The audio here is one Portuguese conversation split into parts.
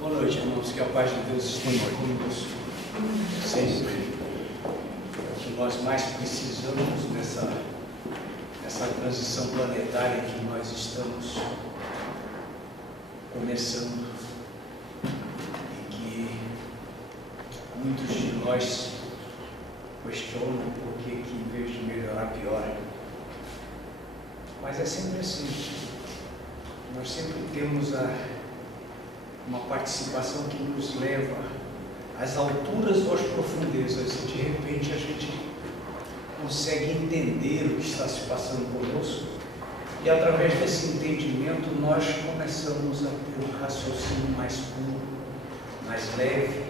Boa noite, irmãos, que a paz de Deus esteja conosco sempre. O que nós mais precisamos nessa transição planetária que nós estamos começando e que muitos de nós questionam por que em vez de melhorar, piora. Mas é sempre assim. Nós sempre temos uma participação que nos leva às alturas ou às profundezas e de repente a gente consegue entender o que está se passando conosco e através desse entendimento nós começamos a ter um raciocínio mais puro, mais leve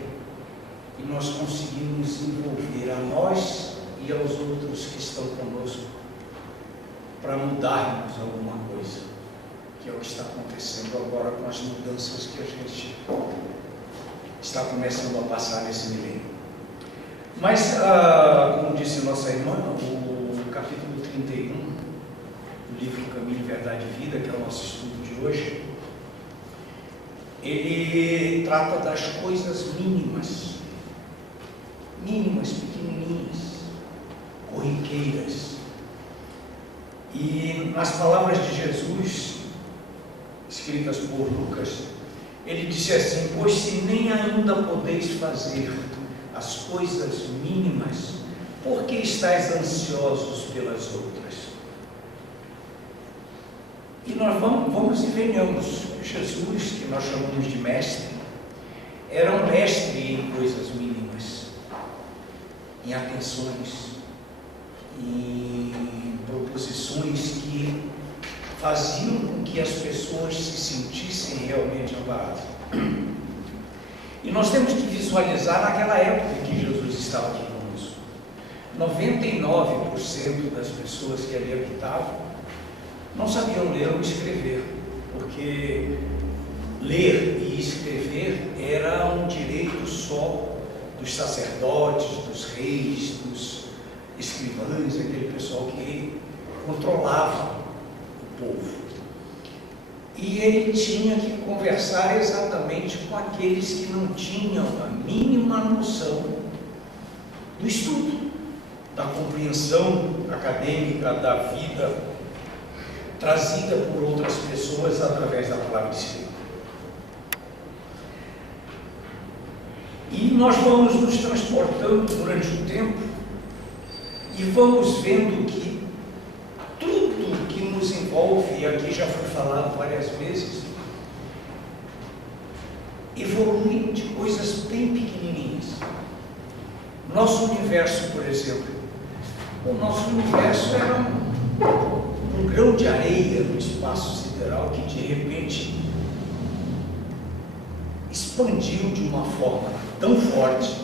e nós conseguimos envolver a nós e aos outros que estão conosco para mudarmos alguma coisa, que é o que está acontecendo agora com as mudanças que a gente está começando a passar nesse milênio. Mas, como disse nossa irmã, o capítulo 31 do livro Caminho, Verdade e Vida, que é o nosso estudo de hoje, ele trata das coisas mínimas, pequenininhas, corriqueiras. E nas palavras de Jesus, escritas por Lucas, ele disse assim: pois se nem ainda podeis fazer as coisas mínimas, por que estáis ansiosos pelas outras? E nós vamos e venhamos. Jesus, que nós chamamos de mestre, era um mestre em coisas mínimas, em atenções, em proposições que faziam com que as pessoas se sentissem realmente amparadas. E nós temos que visualizar naquela época em que Jesus estava aqui conosco. 99% das pessoas que ali habitavam não sabiam ler ou escrever, porque ler e escrever era um direito só dos sacerdotes, dos reis, dos escrivães, aquele pessoal que controlava o povo. E ele tinha que conversar exatamente com aqueles que não tinham a mínima noção do estudo, da compreensão acadêmica da vida trazida por outras pessoas através da palavra escrita. E nós vamos nos transportando durante o tempo e vamos vendo que tudo que nos envolve, e aqui já foi falado várias vezes, evolui de coisas bem pequenininhas. Nosso universo, por exemplo, o nosso universo era um grão de areia no espaço sideral que de repente expandiu de uma forma tão forte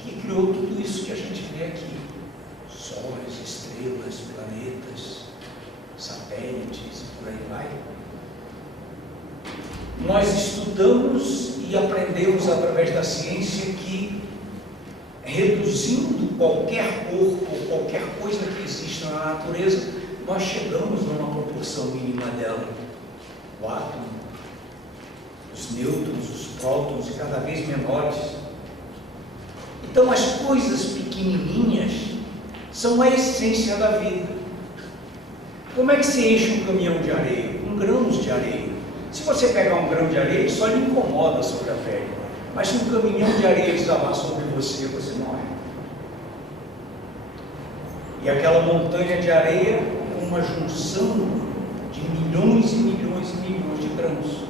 que criou tudo isso que a gente vê aqui: sóis, estrelas, planetas, satélites e por aí vai. Nós estudamos e aprendemos através da ciência que, reduzindo qualquer corpo, qualquer coisa que exista na natureza, nós chegamos numa proporção mínima dela: o átomo, os nêutrons, os prótons, e cada vez menores. Então as coisas pequenininhas são a essência da vida. Como é que se enche um caminhão de areia? Com grãos de areia. Se você pegar um grão de areia, ele só lhe incomoda sobre a pele. Mas se um caminhão de areia desabar sobre você, você morre. E aquela montanha de areia é uma junção de milhões e milhões e milhões de grãos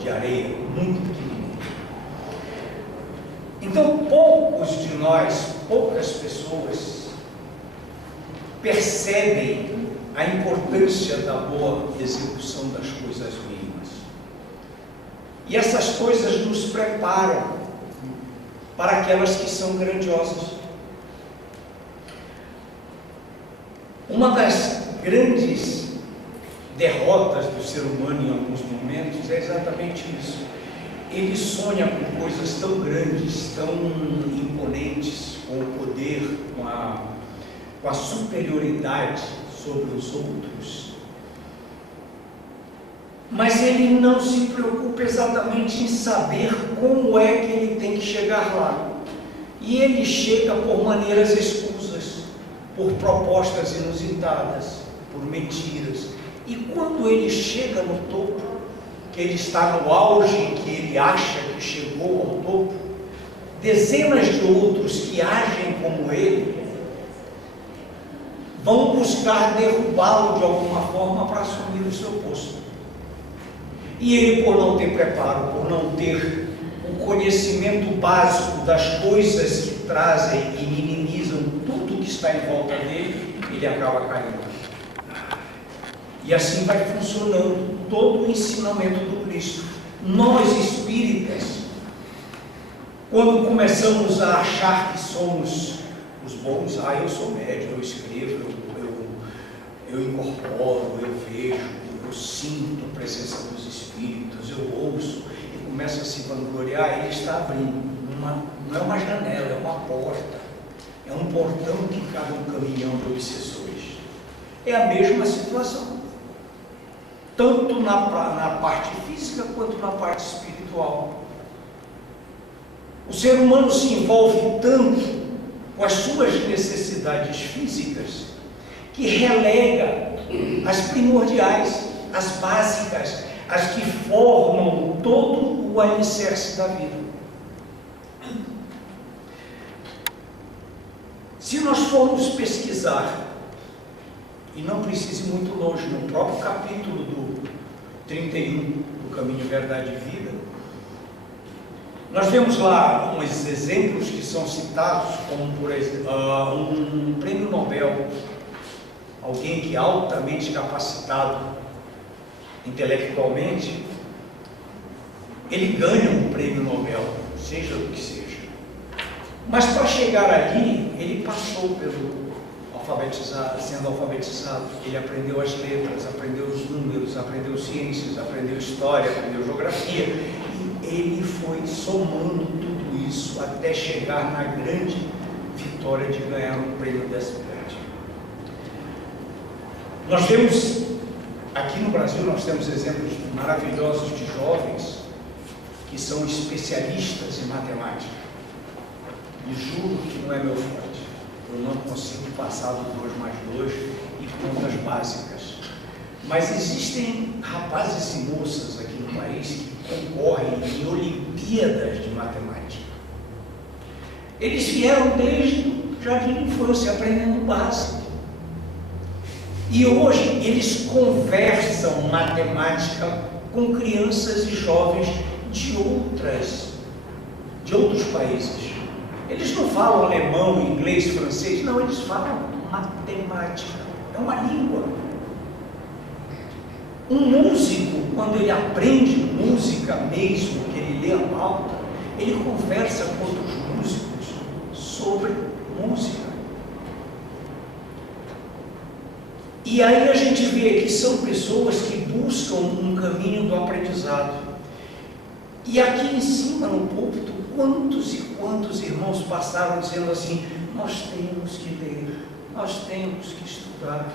de areia, muito pequenininho. Então, poucos de nós, poucas pessoas percebem a importância da boa execução das coisas mínimas. E essas coisas nos preparam para aquelas que são grandiosas. Uma das grandes derrotas do ser humano em alguns momentos é exatamente isso. Ele sonha com coisas tão grandes, tão imponentes, com o poder, com a superioridade sobre os outros, mas ele não se preocupa exatamente em saber como é que ele tem que chegar lá. E ele chega por maneiras escusas, por propostas inusitadas, por mentiras. E quando ele chega no topo, que ele está no auge, que ele acha que chegou ao topo, dezenas de outros que agem como ele vão buscar derrubá-lo de alguma forma para assumir o seu posto. E ele, por não ter preparo, por não ter o conhecimento básico das coisas que trazem e minimizam tudo que está em volta dele, ele acaba caindo. E assim vai funcionando todo o ensinamento do Cristo. Nós espíritas, quando começamos a achar que somos os bons, eu sou médium, eu escrevo, eu incorporo, eu vejo, eu sinto a presença dos espíritos, eu ouço, e começa a se vangloriar, ele está abrindo. Não é uma janela, é uma porta, é um portão que cabe um caminhão de obsessores. É a mesma situação, tanto na parte física quanto na parte espiritual. O ser humano se envolve tanto com as suas necessidades físicas que relega as primordiais, as básicas, as que formam todo o alicerce da vida. Se nós formos pesquisar, e não precise ir muito longe, no próprio capítulo do 31 do Caminho, Verdade e Vida, nós vemos lá uns exemplos que são citados, como por exemplo, um prêmio Nobel, alguém que é altamente capacitado intelectualmente, ele ganha um prêmio Nobel, seja o que seja. Mas para chegar ali, ele passou pelo sendo alfabetizado. Ele aprendeu as letras, aprendeu os números, aprendeu ciências, aprendeu história, aprendeu geografia. E ele foi somando tudo isso até chegar na grande vitória de ganhar um prêmio dessa grande. Nós temos, aqui no Brasil, nós temos exemplos maravilhosos de jovens que são especialistas em matemática. E juro que não é meu forte. Eu não consigo passar do 2 mais 2 e contas básicas. Mas existem rapazes e moças aqui no país que concorrem em Olimpíadas de Matemática. Eles vieram desde o jardim de infância, aprendendo o básico. E hoje eles conversam matemática com crianças e jovens de outros países. Eles não falam alemão, inglês, francês, não, eles falam matemática, é uma língua. Um músico, quando ele aprende música mesmo, que ele lê a pauta, ele conversa com outros músicos sobre música. E aí a gente vê que são pessoas que buscam um caminho do aprendizado. E aqui em cima, no púlpito, quantos e quantos irmãos passaram dizendo assim: nós temos que ler, nós temos que estudar,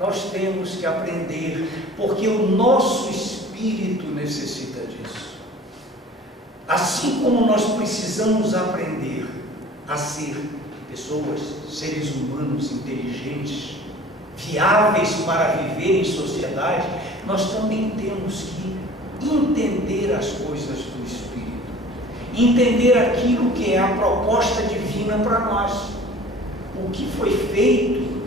nós temos que aprender, porque o nosso espírito necessita disso. Assim como nós precisamos aprender a ser pessoas, seres humanos inteligentes, viáveis para viver em sociedade, nós também temos que entender as coisas do Espírito, entender aquilo que é a proposta divina para nós, o que foi feito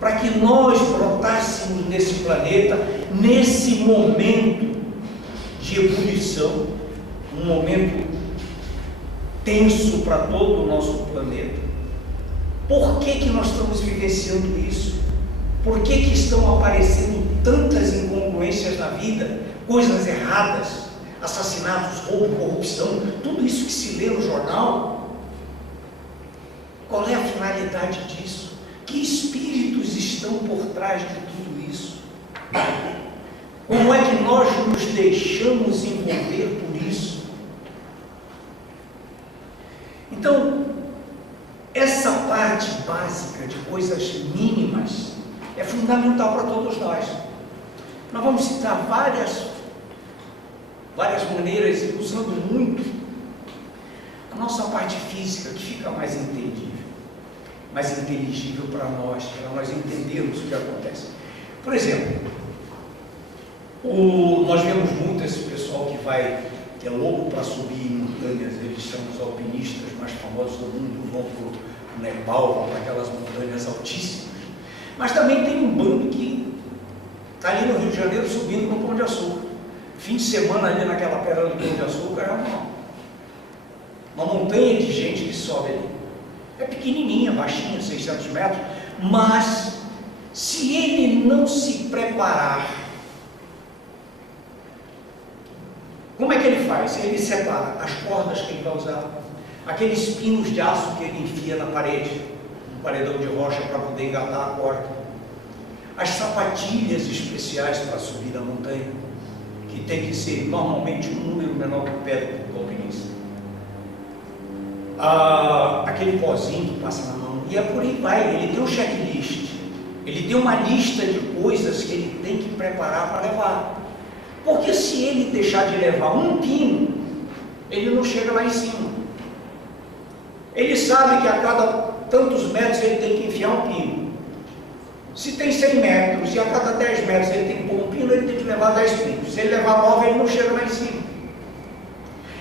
para que nós brotássemos nesse planeta, nesse momento de ebulição, um momento tenso para todo o nosso planeta. Por que nós estamos vivenciando isso? Por que estão aparecendo tantas incongruências na vida, coisas erradas, assassinatos, roubo, corrupção, tudo isso que se lê no jornal? Qual é a finalidade disso? Que espíritos estão por trás de tudo isso? Como é que nós nos deixamos envolver por isso? Então, essa parte básica de coisas mínimas é fundamental para todos nós. Nós vamos citar várias várias maneiras e usando muito a nossa parte física, que fica mais entendível, mais inteligível para nós entendermos o que acontece. Por exemplo, nós vemos muito esse pessoal que é louco para subir montanhas. Eles são os alpinistas mais famosos do mundo, vão para o Nepal, vão para aquelas montanhas altíssimas. Mas também tem um bando que está ali no Rio de Janeiro subindo no Pão de Açúcar. Fim de semana ali naquela pedra do Pão de Açúcar é uma montanha de gente que sobe ali. É pequenininha, baixinha, 600 metros, mas se ele não se preparar, como é que ele faz? Ele separa as cordas que ele vai usar, aqueles pinos de aço que ele enfia na parede, um paredão de rocha para poder engatar a corda, as sapatilhas especiais para subir a montanha, que tem que ser normalmente um número menor que o pé do alpinista, aquele pozinho que passa na mão, e é por aí vai. Ele tem um checklist, ele tem uma lista de coisas que ele tem que preparar para levar, porque se ele deixar de levar um pino, ele não chega lá em cima. Ele sabe que a cada tantos metros ele tem que enfiar um pino. Se tem 100 metros e a cada 10 metros ele tem que pôr um pino, ele tem que levar 10 pinos. Se ele levar 9, ele não chega lá em cima.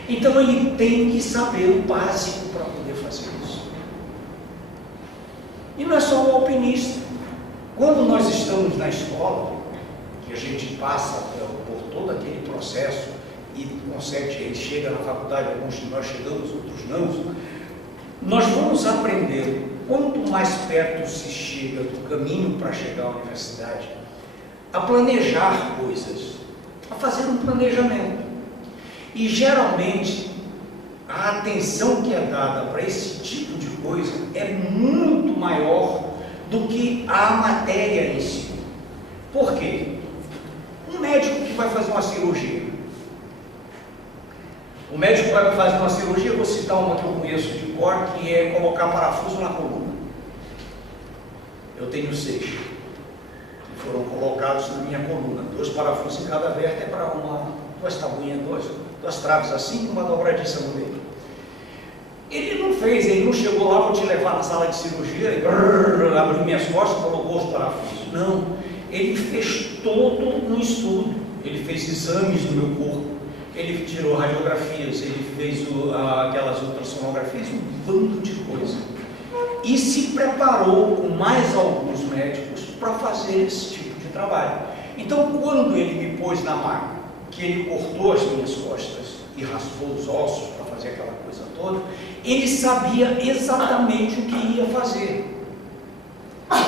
Então ele tem que saber o básico para poder fazer isso. E não é só o alpinista. Quando nós estamos na escola, que a gente passa por todo aquele processo e consegue, ele chega na faculdade, alguns de nós chegamos, outros não, nós vamos aprender, quanto mais perto se chega do caminho para chegar à universidade, a planejar coisas, a fazer um planejamento. E geralmente a atenção que é dada para esse tipo de coisa é muito maior do que a matéria em si. Por quê? Um médico que vai fazer uma cirurgia. O médico vai fazer uma cirurgia, vou citar uma que eu conheço de cor, que é colocar parafuso na coluna. Eu tenho 6 que foram colocados na minha coluna, 2 parafusos em cada vértebra, duas tabuinhas, duas traves assim, uma dobradiça no meio. Ele não fez, ele não chegou lá, vou te levar na sala de cirurgia, e abriu minhas costas e colocou os parafusos. Não, ele fez todo um estudo, ele fez exames do meu corpo, ele tirou radiografias, ele fez aquelas ultrassonografias, um bando de coisa. E se preparou com mais alguns médicos para fazer esse tipo de trabalho. Então, quando ele me pôs na maca, que ele cortou as minhas costas e raspou os ossos para fazer aquela coisa toda, ele sabia exatamente o que ia fazer.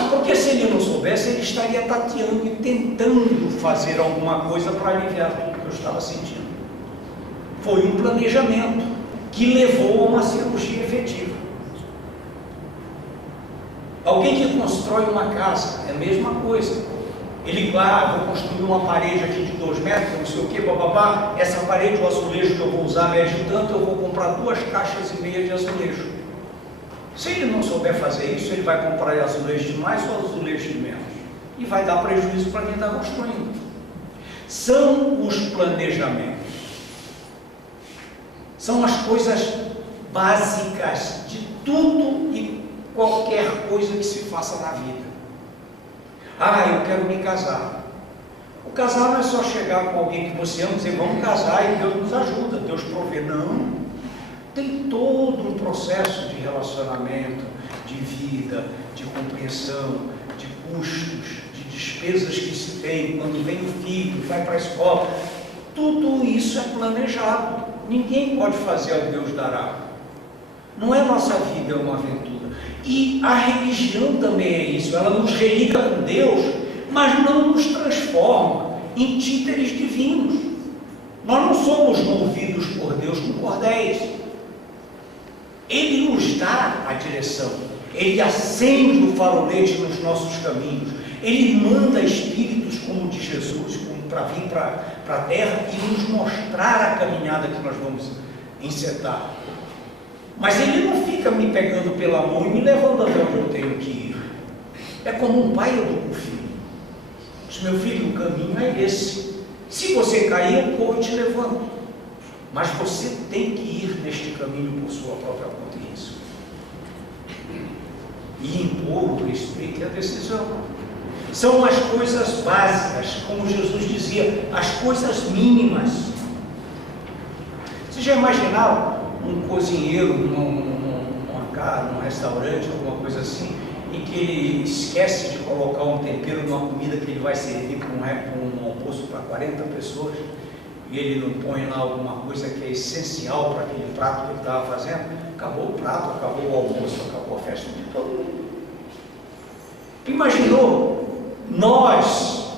Porque se ele não soubesse, ele estaria tateando e tentando fazer alguma coisa para aliviar tudo que eu estava sentindo. Foi um planejamento que levou a uma cirurgia efetiva. Alguém que constrói uma casa é a mesma coisa. Ele vai, vou construir uma parede aqui de 2 metros, não sei o que, bababá, essa parede, o azulejo que eu vou usar mede tanto, eu vou comprar 2,5 caixas de azulejo. Se ele não souber fazer isso, ele vai comprar azulejo de mais ou azulejo de menos. E vai dar prejuízo para quem está construindo. São os planejamentos. São as coisas básicas de tudo e qualquer coisa que se faça na vida. Eu quero me casar. O casar não é só chegar com alguém que você ama e dizer, vamos casar e Deus nos ajuda, Deus provê. Não. Tem todo um processo de relacionamento, de vida, de compreensão, de custos, de despesas que se tem quando vem o filho, vai para a escola. Tudo isso é planejado. Ninguém pode fazer ao Deus dará. Não é nossa vida, é uma aventura. E a religião também é isso. Ela nos religa com Deus, mas não nos transforma em títeres divinos. Nós não somos movidos por Deus com cordéis. Ele nos dá a direção. Ele acende o farolete nos nossos caminhos. Ele manda espíritos como o de Jesus, para vir para a terra e nos mostrar a caminhada que nós vamos encetar. Mas ele não fica me pegando pela mão e me levando até onde eu tenho que ir. É como um pai educa o filho. Diz, meu filho, o caminho é esse. Se você cair, eu te levanto. Mas você tem que ir neste caminho por sua própria conta e risco. E impor o respeito e a decisão. São as coisas básicas, como Jesus dizia, as coisas mínimas. Você já imaginaram um cozinheiro num restaurante, alguma coisa assim, em que ele esquece de colocar um tempero numa comida que ele vai servir para um almoço para 40 pessoas, e ele não põe lá alguma coisa que é essencial para aquele prato que ele estava fazendo? Acabou o prato, acabou o almoço, acabou a festa de todo mundo. Imaginou nós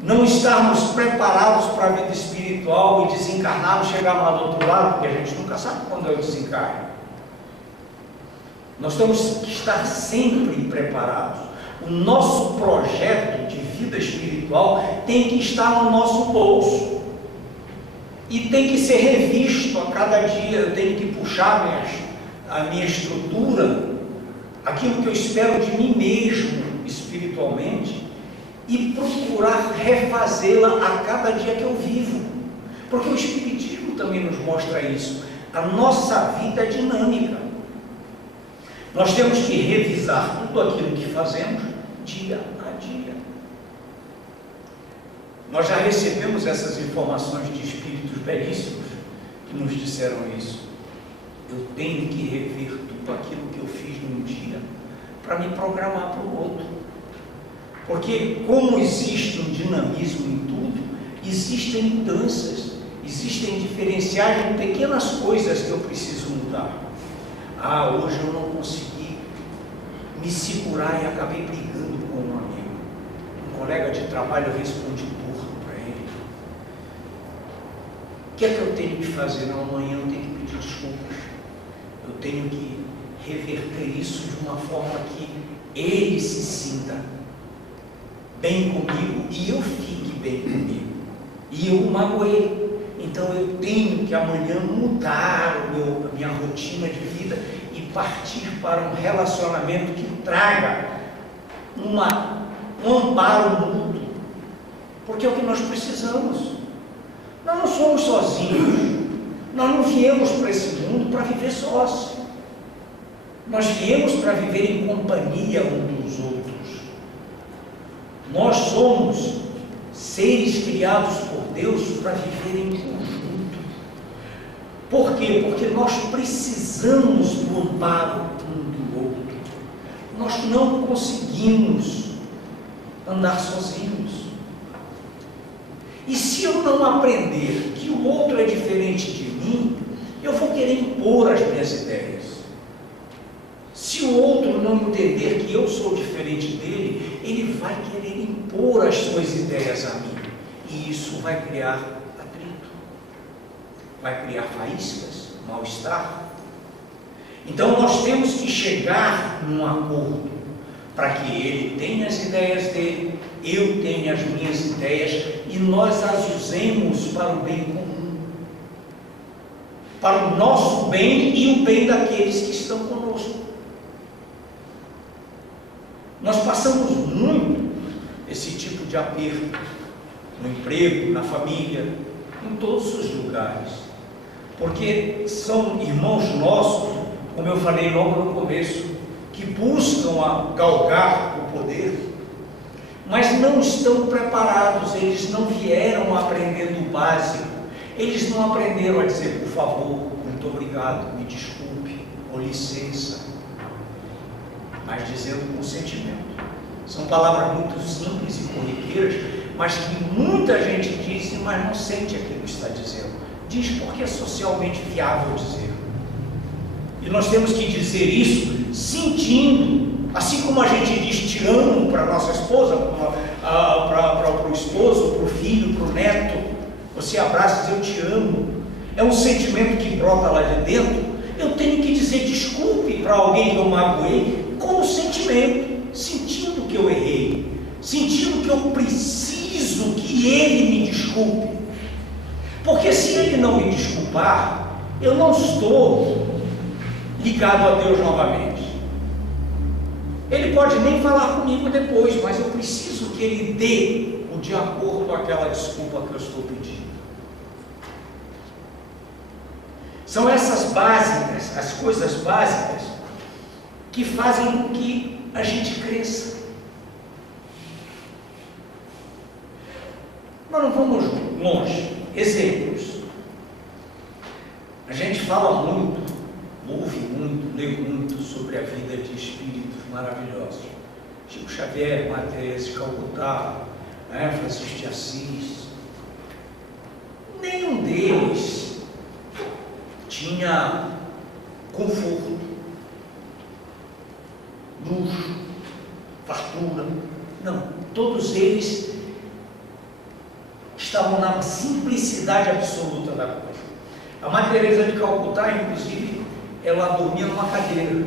não estarmos preparados para a vida espiritual e desencarnarmos, chegarmos lá do outro lado, porque a gente nunca sabe quando é o desencarne. Nós temos que estar sempre preparados. O nosso projeto de vida espiritual tem que estar no nosso bolso e tem que ser revisto a cada dia. Eu tenho que puxar a minha estrutura, aquilo que eu espero de mim mesmo espiritualmente, e procurar refazê-la a cada dia que eu vivo, porque o Espiritismo também nos mostra isso. A nossa vida é dinâmica. Nós temos que revisar tudo aquilo que fazemos dia a dia. Nós já recebemos essas informações de espíritos belíssimos que nos disseram isso. Eu tenho que rever tudo aquilo que eu fiz num dia para me programar para o outro. Porque como existe um dinamismo em tudo, existem mudanças, existem diferenciais em pequenas coisas que eu preciso mudar. Hoje eu não consegui me segurar e acabei brigando com um amigo. Um colega de trabalho, eu respondi burro para ele. O que é que eu tenho que fazer? Não, amanhã eu tenho que pedir desculpas. Eu tenho que reverter isso de uma forma que ele se sinta bem comigo e eu fique bem comigo. E eu o magoei. Então eu tenho que amanhã mudar a minha rotina de vida e partir para um relacionamento que traga um amparo mútuo. Porque é o que nós precisamos. Nós não somos sozinhos. Nós não viemos para esse mundo para viver sós. Nós viemos para viver em companhia um dos outros. Nós somos seres criados por Deus para viver em conjunto. Por quê? Porque nós precisamos do amparo um do outro. Nós não conseguimos andar sozinhos. E se eu não aprender que o outro é diferente de mim, eu vou querer impor as minhas ideias. Se o outro não entender que eu sou diferente dele, ele vai querer impor as suas ideias a mim. E isso vai criar atrito, vai criar faíscas, mal-estar. Então nós temos que chegar num acordo, para que ele tenha as ideias dele, eu tenha as minhas ideias, e nós as usemos para o bem comum, para o nosso bem e o bem daqueles que estão conosco. Nós passamos muito esse tipo de aperto no emprego, na família, em todos os lugares, porque são irmãos nossos, como eu falei logo no começo, que buscam galgar o poder, mas não estão preparados. Eles não vieram aprendendo o básico, eles não aprenderam a dizer por favor, muito obrigado, me desculpe, com licença, mas dizendo com sentimento. São palavras muito simples e corriqueiras, mas que muita gente diz, mas não sente aquilo que está dizendo. Diz porque é socialmente viável dizer. E nós temos que dizer isso sentindo, assim como a gente diz te amo para a nossa esposa, para o esposo, para o filho, para o neto. Você abraça e diz eu te amo. É um sentimento que brota lá de dentro. Eu tenho que dizer desculpe para alguém que eu magoei com o sentimento, sentindo que eu errei, sentindo que eu preciso que ele me desculpe. Porque se ele não me desculpar, eu não estou ligado a Deus novamente. Ele pode nem falar comigo depois, mas eu preciso que ele dê o de acordo com aquela desculpa que eu estou pedindo. São essas básicas, as coisas básicas, que fazem com que a gente cresça. Nós não vamos longe. Exemplos. A gente fala muito, ouve muito, lê muito sobre a vida de espíritos maravilhosos. Chico Xavier, Madre Teresa de Calcutá, Francisco de Assis. Nenhum deles tinha conforto, luxo, fartura. Não, todos eles estavam na simplicidade absoluta da coisa. A Madre Teresa de Calcutá, inclusive, ela dormia numa cadeira.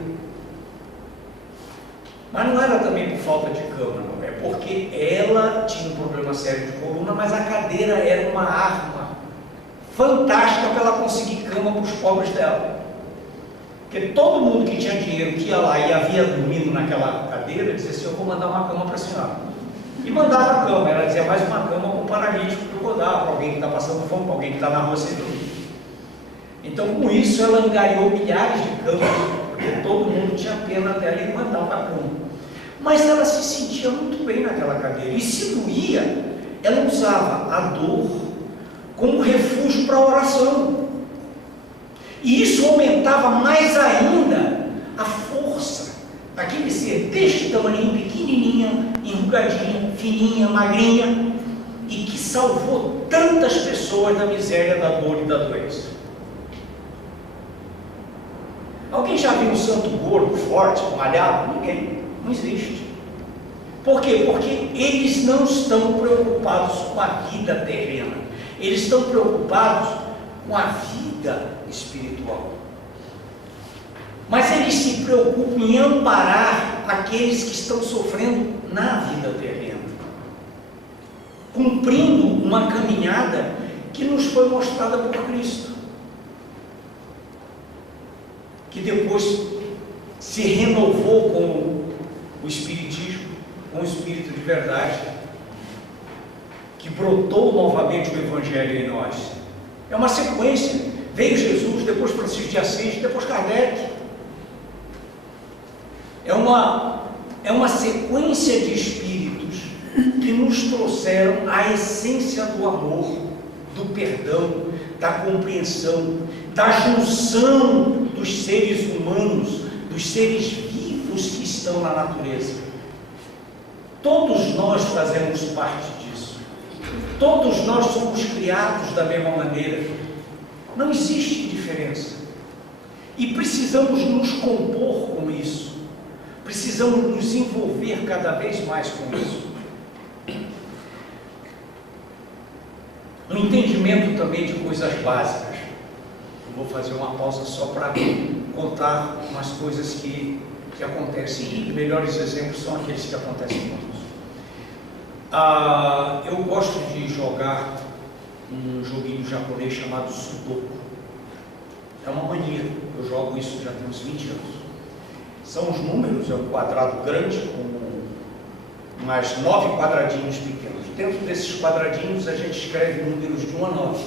Mas não era também por falta de cama, não. É porque ela tinha um problema sério de coluna, mas a cadeira era uma arma fantástica para ela conseguir cama para os pobres dela. Porque todo mundo que tinha dinheiro, que ia lá e havia dormido naquela cadeira, dizia assim: eu vou mandar uma cama para a senhora. E mandava a cama, ela dizia: mais uma cama para o paralítico que eu vou dar, para alguém que está passando fome, para alguém que está na rua sem dormir. Então, com isso, ela angariou milhares de camas, porque todo mundo tinha pena dela e mandava a cama. Mas ela se sentia muito bem naquela cadeira, e se doía, ela usava a dor como refúgio para a oração. E isso aumentava mais ainda a força daquele ser deste tamanho, pequenininha, enrugadinha, fininha, magrinha, e que salvou tantas pessoas da miséria, da dor e da doença. Alguém já viu um santo gordo, forte, malhado? Ninguém. Não existe. Por quê? Porque eles não estão preocupados com a vida terrena. Eles estão preocupados com a vida espiritual. Mas eles se preocupam em amparar aqueles que estão sofrendo na vida terrena, cumprindo uma caminhada que nos foi mostrada por Cristo, que depois se renovou com o Espiritismo, com o Espírito de verdade, que brotou novamente o Evangelho em nós. É uma sequência. Veio Jesus, depois Francisco de Assis, depois Kardec. É uma sequência de espíritos que nos trouxeram a essência do amor, do perdão, da compreensão, da junção dos seres humanos, dos seres vivos que estão na natureza. Todos nós fazemos parte disso. Todos nós somos criados da mesma maneira. Não existe diferença. E precisamos nos compor com isso. Precisamos nos envolver cada vez mais com isso. Um entendimento também de coisas básicas. Eu vou fazer uma pausa só para contar umas coisas que acontecem. E melhores exemplos são aqueles que acontecem conosco. Eu gosto de jogar um joguinho japonês chamado Sudoku. É uma mania. Eu jogo isso já tem uns 20 anos. São os números, é um quadrado grande com mais 9 quadradinhos pequenos. Dentro desses quadradinhos a gente escreve números de 1 a 9.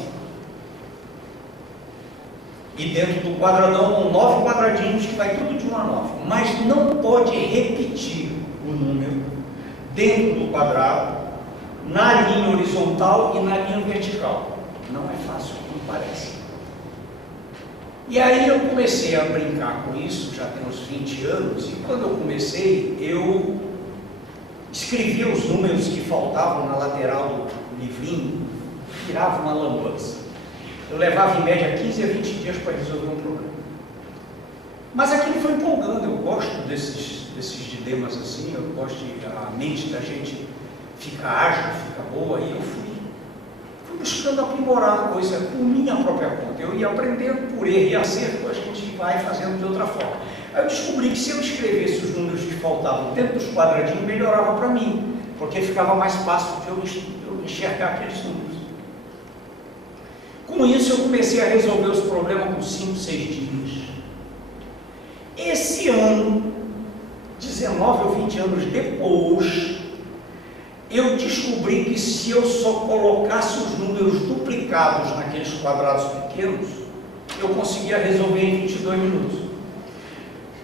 E dentro do quadradão, 9 quadradinhos que vai tudo de 1 a 9. Mas não pode repetir o número dentro do quadrado, na linha horizontal e na linha vertical. Não é fácil como parece. E aí eu comecei a brincar com isso, já tem uns 20 anos, e quando eu comecei, eu escrevia os números que faltavam na lateral do livrinho, virava uma lambança. Eu levava em média 15 a 20 dias para resolver um problema. Mas aquilo foi empolgando, eu gosto desses dilemas assim, eu gosto a mente da gente fica ágil, fica boa, e eu fui buscando aprimorar a coisa por minha própria conta. Eu ia aprendendo por erro e acerto, a gente vai fazendo de outra forma. Aí eu descobri que se eu escrevesse os números que faltavam dentro dos quadradinhos, melhorava para mim, porque ficava mais fácil de eu enxergar aqueles números. Com isso eu comecei a resolver os problemas com 5, 6 dias. Esse ano, 19 ou 20 anos depois, eu descobri que se eu só colocasse os números duplicados naqueles quadrados pequenos, eu conseguia resolver em 22 minutos.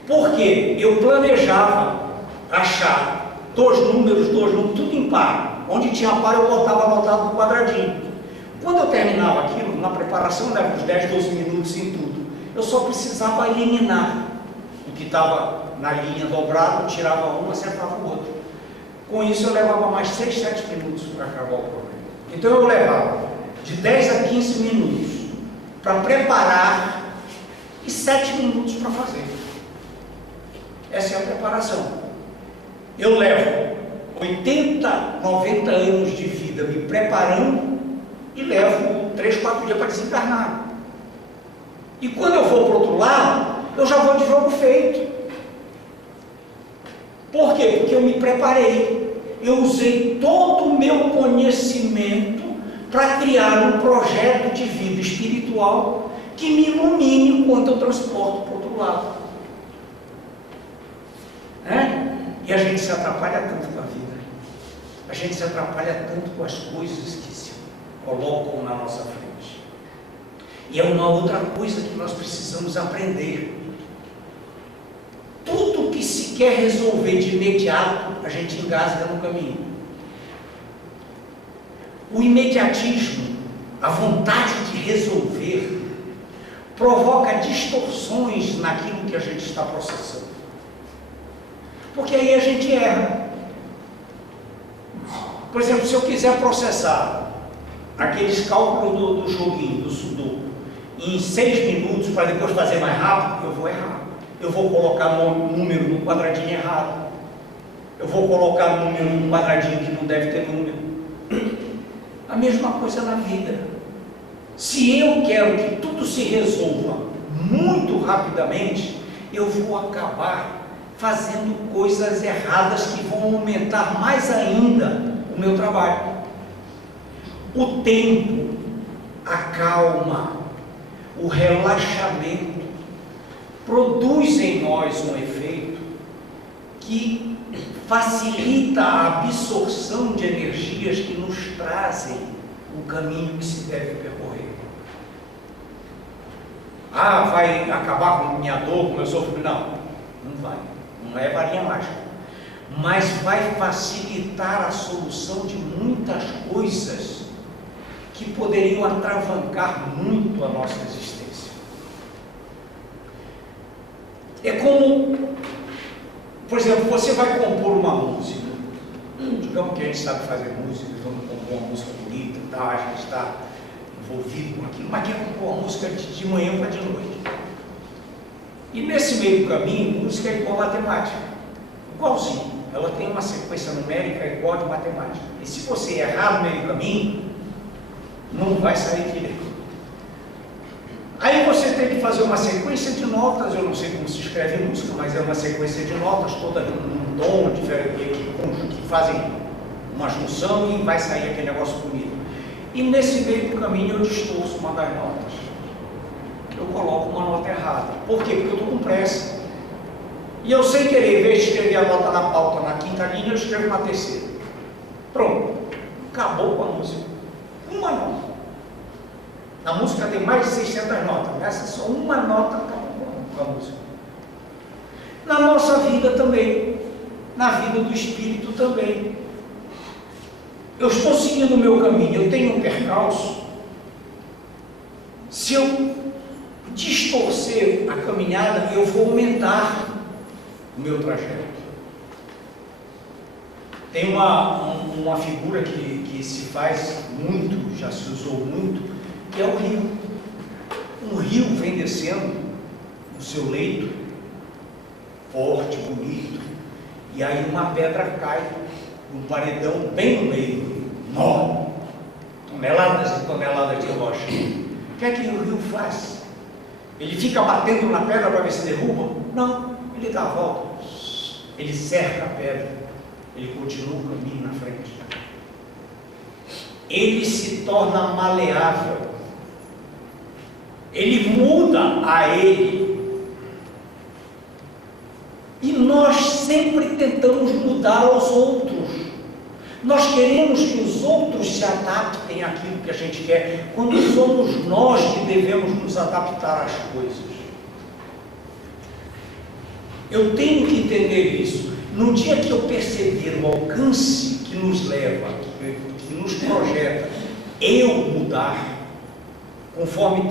Por quê? Eu planejava achar dois números, tudo em par. Onde tinha par eu botava anotado no quadradinho. Quando eu terminava aquilo, na preparação leva uns 10, 12 minutos em tudo. Eu só precisava eliminar o que estava na linha dobrada, tirava um, acertava o outro. Com isso eu levava mais 6, 7 minutos para acabar o problema. Então eu levava de 10 a 15 minutos para preparar e 7 minutos para fazer. Essa é a preparação. Eu levo 80, 90 anos de vida me preparando e levo 3, 4 dias para desencarnar. E quando eu vou para o outro lado, eu já vou de jogo feito. Por quê? Porque eu me preparei. Eu usei todo o meu conhecimento para criar um projeto de vida espiritual que me ilumine enquanto eu transporto para o outro lado. E a gente se atrapalha tanto com a vida. A gente se atrapalha tanto com as coisas que se colocam na nossa frente. E é uma outra coisa que nós precisamos aprender. Tudo que se quer resolver de imediato, a gente engasga no caminho. O imediatismo, a vontade de resolver, provoca distorções naquilo que a gente está processando. Porque aí a gente erra. Por exemplo, se eu quiser processar aqueles cálculos do joguinho, do sudoku, em 6 minutos para depois fazer mais rápido, eu vou errar. Eu vou colocar um número no quadradinho errado. Eu vou colocar um número no quadradinho que não deve ter número. A mesma coisa na vida. Se eu quero que tudo se resolva muito rapidamente, eu vou acabar fazendo coisas erradas que vão aumentar mais ainda o meu trabalho. O tempo, a calma, o relaxamento produz em nós um efeito que facilita a absorção de energias que nos trazem o caminho que se deve percorrer. Vai acabar com minha dor, com meu sofrimento? Não vai. Não é varinha mágica. Mas vai facilitar a solução de muitas coisas que poderiam atravancar muito a nossa existência. É como, por exemplo, você vai compor uma música. Digamos que a gente sabe fazer música, vamos compor uma música bonita, a gente está envolvido com aquilo, mas quer compor uma música de manhã para de noite. E nesse meio do caminho, música é igual a matemática, igualzinho. Ela tem uma sequência numérica igual de matemática. E se você errar no meio do caminho, não vai sair direito. Aí você tem que fazer uma sequência de notas, eu não sei como se escreve música, mas é uma sequência de notas, toda num tom diferente, que fazem uma junção e vai sair aquele negócio bonito. E nesse meio do caminho eu distorço uma das notas. Eu coloco uma nota errada. Por quê? Porque eu estou com pressa. E eu, sem querer, em vez de escrever a nota na pauta na quinta linha, eu escrevo na terceira. Pronto. Acabou com a música. Uma nota. A música tem mais de 600 notas. Nessa só uma nota acabou com a música. Na nossa vida também. Na vida do espírito também. Eu estou seguindo o meu caminho, eu tenho um percalço. Se eu distorcer a caminhada, eu vou aumentar o meu trajeto. Tem uma figura que se faz muito, já se usou muito, que é o rio. Um rio vem descendo no seu leito, forte, bonito, e aí uma pedra cai num paredão bem no meio, enorme, toneladas e toneladas de rocha. O que é que o rio faz? Ele fica batendo na pedra para ver se derruba? Não, ele dá a volta, ele cerca a pedra, ele continua o caminho na frente. Ele se torna maleável, ele muda a ele. E nós sempre tentamos mudar aos outros. Nós queremos que os outros se adaptem àquilo que a gente quer, quando somos nós que devemos nos adaptar às coisas. Eu tenho que entender isso. No dia que eu perceber o alcance que nos leva, que nos projeta, eu mudar, conforme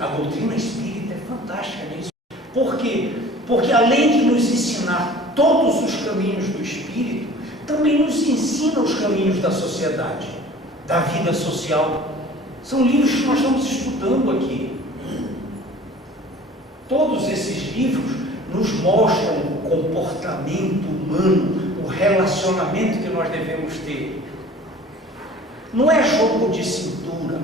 a doutrina espírita é fantástica nisso. Por quê? Porque além de nos ensinar todos os caminhos do espírito, também nos ensina os caminhos da sociedade, da vida social. São livros que nós estamos estudando aqui. Todos esses livros nos mostram o comportamento humano, o relacionamento que nós devemos ter. Não é jogo de cintura,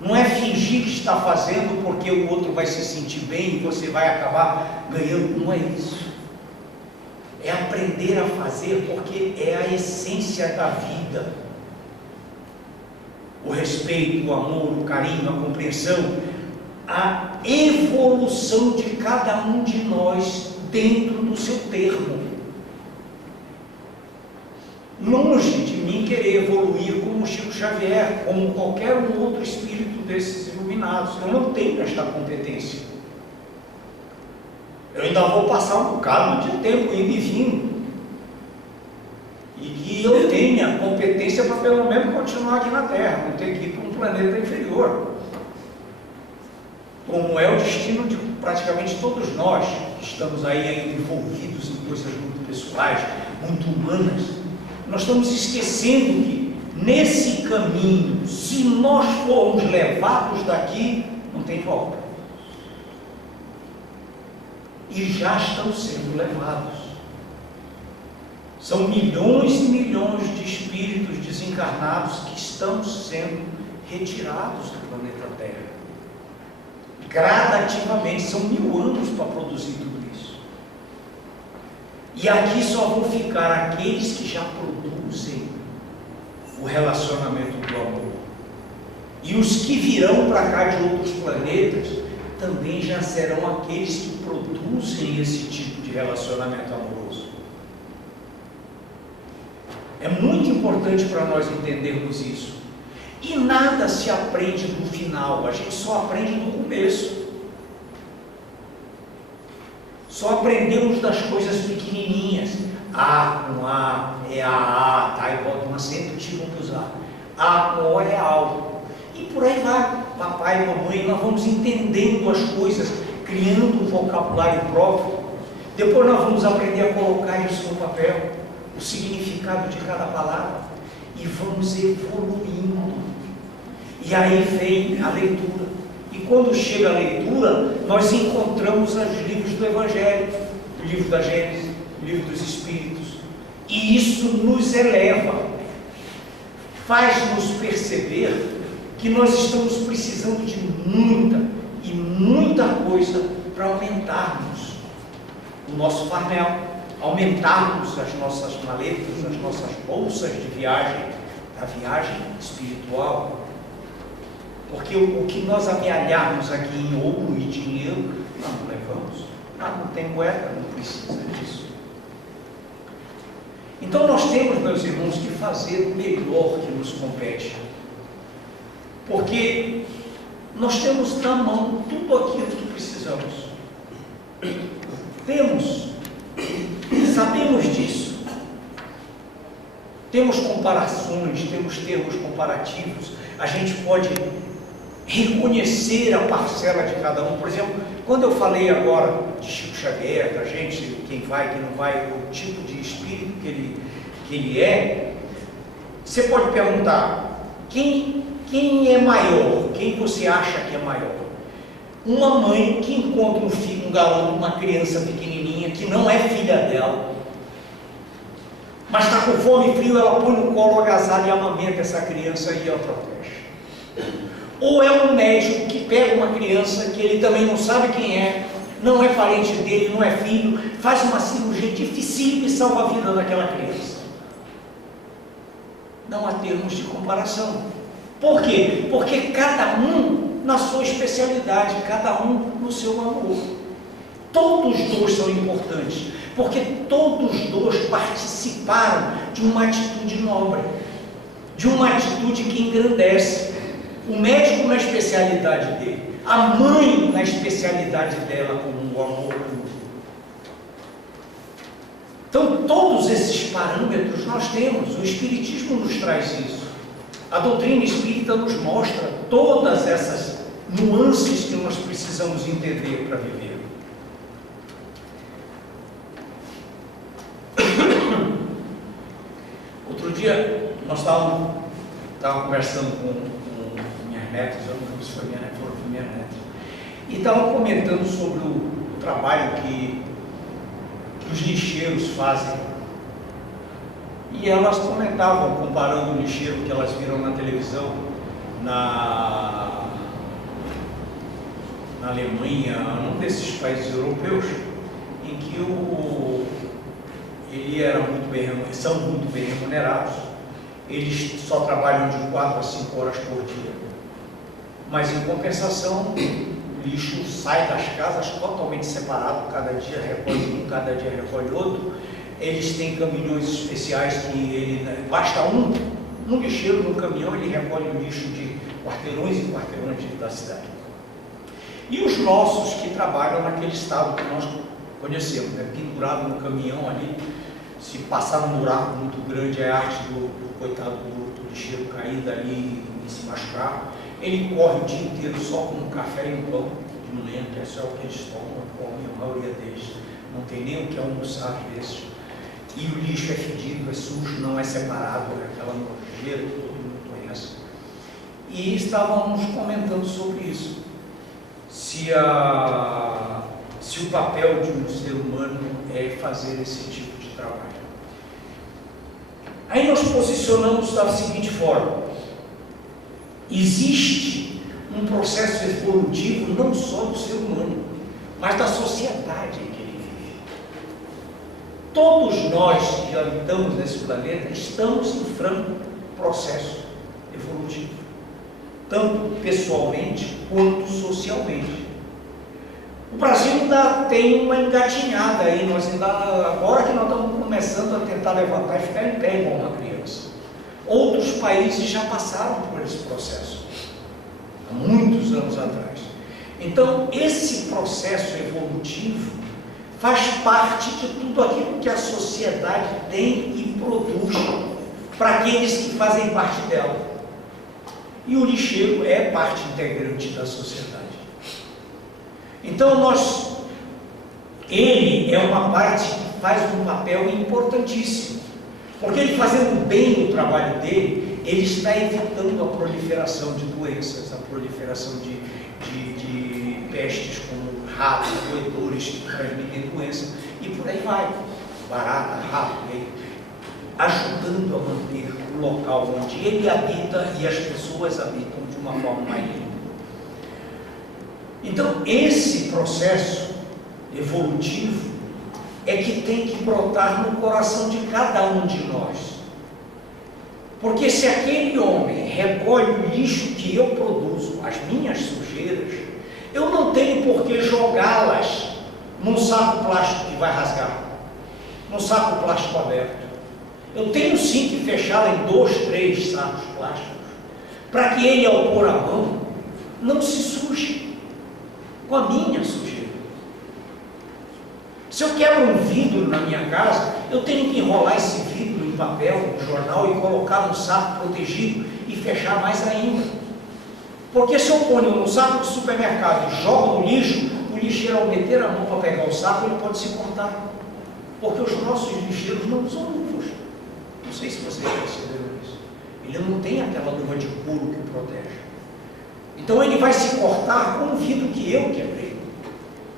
não é fingir que está fazendo porque o outro vai se sentir bem e você vai acabar ganhando, não é isso. É aprender a fazer porque é a essência da vida. O respeito, o amor, o carinho, a compreensão, a evolução de cada um de nós dentro do seu termo. Longe de mim querer evoluir como Chico Xavier, como qualquer um outro espírito desses iluminados. Eu não tenho esta competência. Eu ainda vou passar um bocado de tempo indo e vindo. E que eu tenha competência para pelo menos continuar aqui na Terra, não ter que ir para um planeta inferior. Como é o destino de praticamente todos nós, que estamos aí ainda envolvidos em coisas muito pessoais, muito humanas. Nós estamos esquecendo que nesse caminho, se nós formos levados daqui, não tem volta. E já estão sendo levados. São milhões e milhões de espíritos desencarnados que estão sendo retirados do planeta Terra. Gradativamente, são 1000 anos para produzir tudo isso. E aqui só vão ficar aqueles que já produzem o relacionamento do amor. E os que virão para cá de outros planetas também já serão aqueles que produzem esse tipo de relacionamento amoroso. É muito importante para nós entendermos isso. E nada se aprende no final, a gente só aprende no começo. Só aprendemos das coisas pequenininhas. A com A é a, tá? Eu boto um acento tipo que usar. A com O é algo. E por aí vai, papai e mamãe, nós vamos entendendo as coisas, criando um vocabulário próprio. Depois nós vamos aprender a colocar isso no papel, o significado de cada palavra, e vamos evoluindo. E aí vem a leitura. E quando chega a leitura, nós encontramos os livros do Evangelho, o livro da Gênesis, o livro dos Espíritos. E isso nos eleva, faz-nos perceber que nós estamos precisando de muita coisa para aumentarmos o nosso farnel, aumentarmos as nossas maletas, as nossas bolsas de viagem, da viagem espiritual. Porque o que nós amealharmos aqui em ouro e dinheiro, nós não levamos. Não tem moeda, não precisa disso. Então nós temos, meus irmãos, que fazer o melhor que nos compete. Porque nós temos na mão tudo aquilo que precisamos. Sabemos disso. Temos comparações, temos termos comparativos. A gente pode reconhecer a parcela de cada um. Por exemplo, quando eu falei agora de Chico Xavier, da gente, quem vai, quem não vai, o tipo de espírito que ele é, você pode perguntar, quem é maior? Quem você acha que é maior? Uma mãe que encontra um garoto, uma criança pequenininha, que não é filha dela, mas está com fome e frio, ela põe no colo, agasalha e amamenta essa criança e ela protege. Ou é um médico que pega uma criança que ele também não sabe quem é, não é parente dele, não é filho, faz uma cirurgia dificílima e salva a vida daquela criança. Não há termos de comparação. Por quê? Porque cada um na sua especialidade, cada um no seu amor. Todos dois são importantes, porque todos dois participaram de uma atitude nobre. de uma atitude que engrandece. O médico na especialidade dele, a mãe na especialidade dela, como o amor puro. Então, todos esses parâmetros nós temos, o Espiritismo nos traz isso. A doutrina espírita nos mostra todas essas nuances que nós precisamos entender para viver. Outro dia, nós estávamos conversando com minhas netas, eu não lembro se foi minha neta ou foi minha neta, e estavam comentando sobre o trabalho que os lixeiros fazem. E elas comentavam, comparando o lixeiro que elas viram na televisão, na Alemanha, num desses países europeus, em que são muito bem remunerados, eles só trabalham de 4 a 5 horas por dia, mas em compensação o lixo sai das casas totalmente separado, cada dia recolhe um, cada dia recolhe outro. Eles têm caminhões especiais que basta um lixeiro no caminhão, ele recolhe o lixo de quarteirões e quarteirões da cidade. E os nossos que trabalham naquele estado que nós conhecemos, né? Pendurado no caminhão ali, se passar um buraco muito grande, é a arte do coitado do lixeiro cair dali e se machucar. Ele corre o dia inteiro só com um café e um pão de manhã, que é só o que eles tomam, comem, a maioria deles. Não tem nem o que almoçar às vezes. E o lixo é fedido, é sujo, não é separado, é aquela nojeira que todo mundo conhece. E estávamos comentando sobre isso. Se o papel de um ser humano é fazer esse tipo de trabalho. Aí nós posicionamos da seguinte forma: existe um processo evolutivo não só do ser humano, mas da sociedade em que ele vive. Todos nós que habitamos nesse planeta estamos em franco processo evolutivo, tanto pessoalmente quanto socialmente. O Brasil ainda tem uma engatinhada aí, agora que nós estamos começando a tentar levantar e ficar em pé igual uma criança. Outros países já passaram por esse processo, há muitos anos atrás. Então, esse processo evolutivo faz parte de tudo aquilo que a sociedade tem e produz para aqueles que fazem parte dela. E o lixeiro é parte integrante da sociedade. Então, ele é uma parte que faz um papel importantíssimo, porque ele, fazendo bem o trabalho dele, ele está evitando a proliferação de doenças, a proliferação de pestes como ratos, roedores que transmitem doença, e por aí vai, barata, rato, ajudando a manter o local onde ele habita e as pessoas habitam de uma forma mais limpa. Então, esse processo evolutivo é que tem que brotar no coração de cada um de nós. Porque se aquele homem recolhe o lixo que eu produzo, as minhas sujeiras, eu não tenho por que jogá-las num saco plástico que vai rasgar, num saco plástico aberto. Eu tenho sim que fechá-la em 2, 3 sacos plásticos, para que ele, ao pôr a mão, não se suje com a minha sujeira. Se eu quebro um vidro na minha casa, eu tenho que enrolar esse vidro em papel, em jornal, e colocar num saco protegido e fechar mais ainda. Porque se eu ponho num saco de supermercado e jogo no lixo, o lixeiro, ao meter a mão para pegar o saco, ele pode se cortar. Porque os nossos lixeiros não usam luvas. Não sei se vocês perceberam isso. Ele não tem aquela luva de couro que protege. Então ele vai se cortar com o vidro que eu quebrei.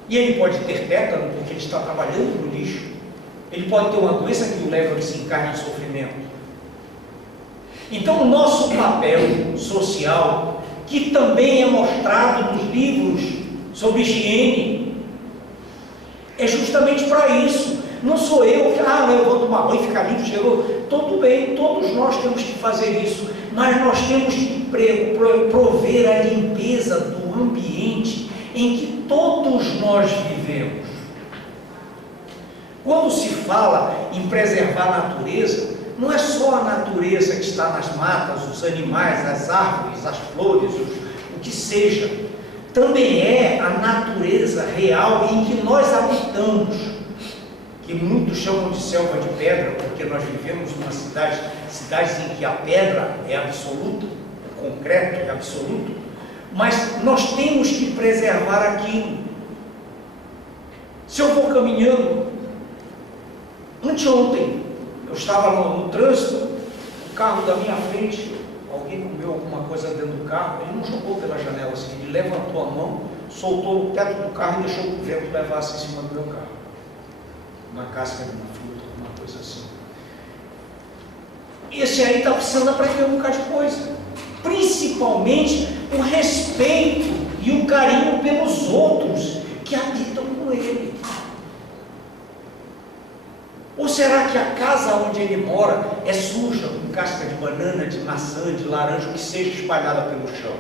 E ele pode ter tétano, porque ele está trabalhando no lixo. Ele pode ter uma doença que o leva a desencarne em sofrimento. Então o nosso papel social, que também é mostrado nos livros sobre higiene, é justamente para isso. Não sou eu que, eu vou tomar banho e ficar limpo, chegou. Tudo bem, todos nós temos que fazer isso, mas nós temos que prover a limpeza do ambiente em que todos nós vivemos. Quando se fala em preservar a natureza, não é só a natureza que está nas matas, os animais, as árvores, as flores, o que seja. Também é a natureza real em que nós habitamos, que muitos chamam de selva de pedra, porque nós vivemos numa cidades em que a pedra é absoluta, o concreto é absoluto, mas nós temos que preservar aquilo. Se eu vou caminhando, anteontem, eu estava no trânsito, o carro da minha frente, alguém comeu alguma coisa dentro do carro, ele não jogou pela janela assim, ele levantou a mão, soltou o teto do carro e deixou que o vento levasse em cima do meu carro. Uma casca de uma fruta, alguma coisa assim. Esse aí está precisando aprender um bocado de coisa. Principalmente o respeito e o carinho pelos outros que habitam com ele. Ou será que a casa onde ele mora é suja, com casca de banana, de maçã, de laranja, o que seja, espalhada pelo chão?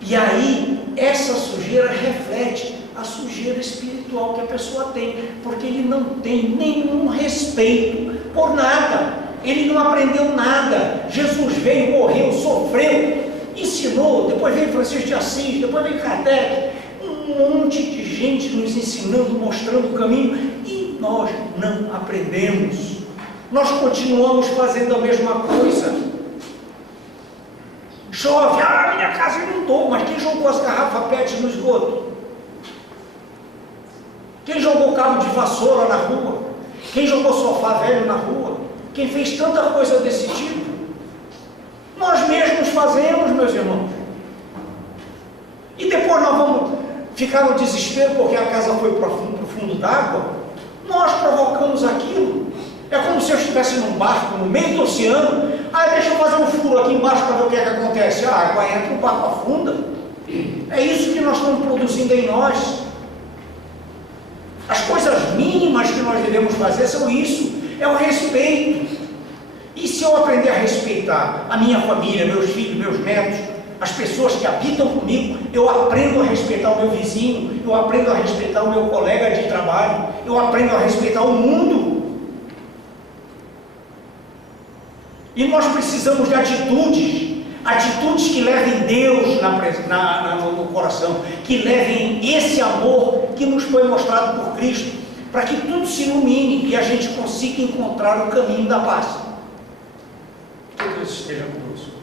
E aí, essa sujeira reflete a sujeira espiritual que a pessoa tem, porque ele não tem nenhum respeito por nada, ele não aprendeu nada. Jesus veio, morreu, sofreu, ensinou, depois veio Francisco de Assis, depois veio Kardec, um monte de gente nos ensinando, mostrando o caminho, e nós não aprendemos, nós continuamos fazendo a mesma coisa. Chove, minha casa inundou, mas quem jogou as garrafas PET no esgoto? Quem jogou cabo de vassoura na rua? Quem jogou sofá velho na rua? Quem fez tanta coisa desse tipo? Nós mesmos fazemos, meus irmãos. E depois nós vamos ficar no desespero porque a casa foi para o fundo d'água? Nós provocamos aquilo. É como se eu estivesse num barco no meio do oceano. Deixa eu fazer um furo aqui embaixo para ver o que é que acontece. A água entra, o barco afunda. É isso que nós estamos produzindo em nós. As coisas mínimas que nós devemos fazer são isso, é o respeito. E se eu aprender a respeitar a minha família, meus filhos, meus netos, as pessoas que habitam comigo, eu aprendo a respeitar o meu vizinho, eu aprendo a respeitar o meu colega de trabalho, eu aprendo a respeitar o mundo. E nós precisamos de atitudes que levem Deus no coração, que levem esse amor que nos foi mostrado por Cristo, para que tudo se ilumine e a gente consiga encontrar o caminho da paz. Que Deus esteja conosco.